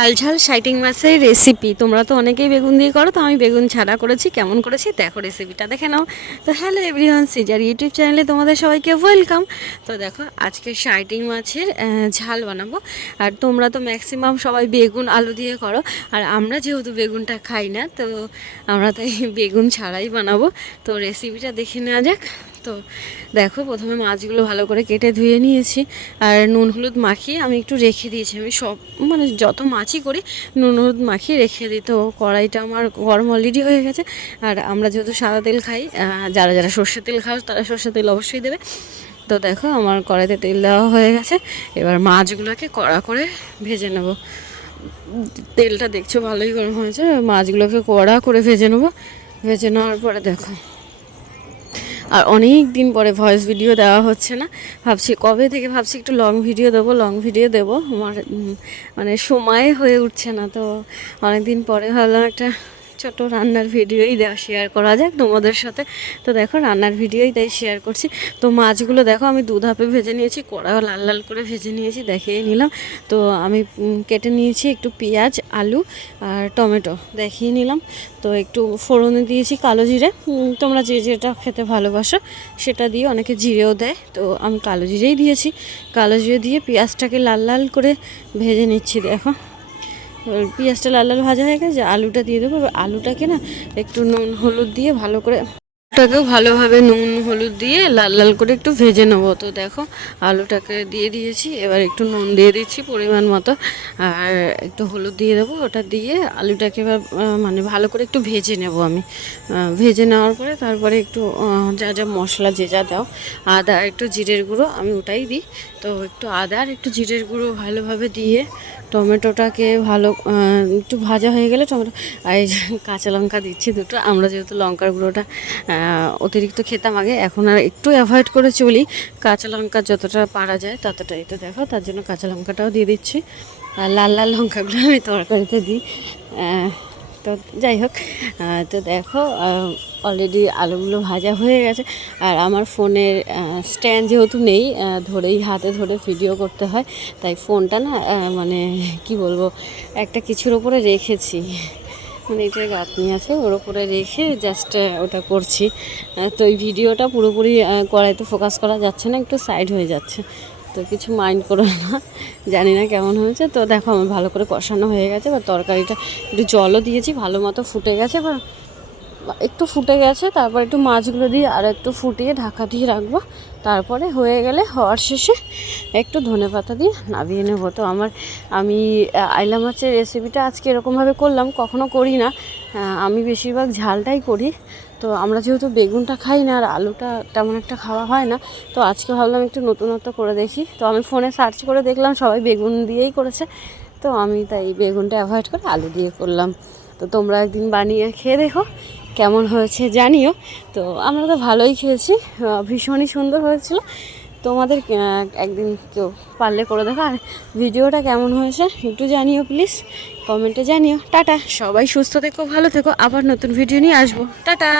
ঝাল ঝাল শাইটিং মাছের রেসিপি। তোমরা তো অনেকেই বেগুন দিয়ে করো, তো আমি বেগুন ছাড়া করেছি। কেমন করেছি দেখো, রেসিপিটা দেখে নাও। তো হ্যালো এভরিওয়ান, সিজার ইউটিউব চ্যানেলে তোমাদের সবাইকে ওয়েলকাম। তো দেখো আজকে শাইটিং মাছের ঝাল বানাবো। আর তোমরা তো ম্যাক্সিমাম সবাই বেগুন আলু দিয়ে করো, আর আমরা যেহেতু বেগুনটা খাই না, তো আমরা তাই বেগুন ছাড়াই বানাবো। তো রেসিপিটা দেখে নেওয়া যাক। তো দেখো প্রথমে মাছগুলো ভালো করে কেটে ধুয়ে নিয়েছি, আর নুন হলুদ মাখিয়ে আমি একটু রেখে দিয়েছি। আমি সব মানে যত মাছই করি নুন হলুদ মাখিয়ে রেখে দিই। তো কড়াইটা আমার গরম অলরেডি হয়ে গেছে। আর আমরা যেহেতু সাদা তেল খাই, যারা যারা সর্ষের তেল খাও তারা সর্ষের তেল অবশ্যই দেবে। তো দেখো আমার কড়াইতে তেল দেওয়া হয়ে গেছে। এবার মাছগুলোকে কড়া করে ভেজে নেব। তেলটা দেখছো ভালোই গরম হয়েছে, মাছগুলোকে কড়া করে ভেজে নেবো। ভেজে নেওয়ার পরে দেখো, আর অনেক দিন পরে ভয়েস ভিডিও দেওয়া হচ্ছে না। ভাবছি কবে থেকে ভাবছি একটু লং ভিডিও দেবো। আমার মানে সময় হয়ে উঠছে না। তো অনেক দিন পরে ভাবলাম একটা ছোটো রান্নার ভিডিওই শেয়ার করা যাক তোমাদের সাথে। তো দেখো রান্নার ভিডিওই তাই শেয়ার করছি। তো মাছগুলো দেখো আমি দু ধাপে ভেজে নিয়েছি, কড়া লাল লাল করে ভেজে নিয়েছি, দেখিয়ে নিলাম। তো আমি কেটে নিয়েছি একটু পেঁয়াজ, আলু আর টমেটো, দেখিয়ে নিলাম। তো একটু ফোড়নে দিয়েছি কালো জিরে। তোমরা যে যেটা খেতে ভালোবাসো সেটা দিয়ে, অনেকে জিরেও দেয়, তো আমি কালো জিরেই দিয়েছি। কালো জিরে দিয়ে পেঁয়াজটাকে লাল লাল করে ভেজে নিচ্ছি। দেখো পেঁয়াজটা লাল লাল ভাজা হয়ে গেছে, আলুটা দিয়ে দেবো। আলুটাকে না একটু নুন হলুদ দিয়ে ভালো করে, আলুটাকেও ভালোভাবে নুন হলুদ দিয়ে লাল লাল করে একটু ভেজে নেবো। তো দেখো আলুটাকে দিয়ে দিয়েছি, এবার একটু নুন দিয়ে দিচ্ছি পরিমাণ মতো, আর একটু হলুদ দিয়ে দেবো। ওটা দিয়ে আলুটাকে এবার মানে ভালো করে একটু ভেজে নেব আমি। ভেজে নেওয়ার পরে তারপরে একটু যা যা মশলা যে যা দাও, আদা একটু জিরের গুঁড়ো আমি ওটাই দিই। তো একটু আদা আর একটু জিরের গুঁড়ো ভালোভাবে দিয়ে টমেটোটাকে ভালো একটু ভাজা হয়ে গেলে টমেটো, আর এই কাঁচা লঙ্কা দিচ্ছি দুটো। আমরা যেহেতু লঙ্কার গুঁড়োটা অতিরিক্ত খেতাম আগে, এখন আর একটু অ্যাভয়েড করে চলি। কাঁচা লঙ্কা যতটা পারা যায় ততটাই। তো দেখো তার জন্য কাঁচা লঙ্কাটাও দিয়ে দিচ্ছি। আর লাল লাল লঙ্কাগুলো আমি তরকারিতে দিই। তো যাই হোক, তো দেখো অলরেডি আলুগুলো ভাজা হয়ে গেছে। আর আমার ফোনের স্ট্যান্ড যেহেতু নেই, ধরেই হাতে ধরে ভিডিও করতে হয়, তাই ফোনটা না মানে কি বলবো, একটা কিছুর ওপরে রেখেছি, মানে এটা গাঁথনি আছে, ওর ওপরে রেখে জাস্ট ওটা করছি। তো এই ভিডিওটা পুরোপুরি কড়াইতে ফোকাস করা যাচ্ছে না, একটু সাইড হয়ে যাচ্ছে। তো কিছু মাইন্ড করো না, জানি না কেমন হয়েছে। তো দেখো আমার ভালো করে কষানো হয়ে গেছে, বা তরকারিটা একটু জলও দিয়েছি, ভালো মতো ফুটে গেছে, বা একটু ফুটে গেছে। তারপর একটু মাছগুলো দিয়ে আর একটু ফুটিয়ে ঢাকা দিয়ে রাখবো। তারপরে হয়ে গেলে হওয়ার শেষে একটু ধনেপাতা দিয়ে নামিয়ে নেবো। তো আমি আইলা মাছের রেসিপিটা আজকে এরকমভাবে করলাম, কখনো করি না। আমি বেশিরভাগ ঝালটাই করি। তো আমরা যেহেতু বেগুনটা খাই না, আর আলুটা তেমন একটা খাওয়া হয় না, তো আজকে ভাবলাম একটু নতুনত্ব করে দেখি। তো আমি ফোনে সার্চ করে দেখলাম সবাই বেগুন দিয়েই করেছে, তো আমি তাই বেগুনটা অ্যাভয়েড করে আলু দিয়ে করলাম। তো তোমরা একদিন বানিয়ে খেয়ে দেখো কেমন হয়েছে জানিও। তো আমরা তো ভালোই খেয়েছি, ভীষণই সুন্দর হয়েছিল। তোমাদের একদিন কেউ পারলে করে দেখো। আর ভিডিওটা কেমন হয়েছে একটু জানিও প্লিজ, কমেন্টে জানিও। টাটা, সবাই সুস্থ থেকো, ভালো থেকো, আবার নতুন ভিডিও নিয়ে আসবো। টাটা।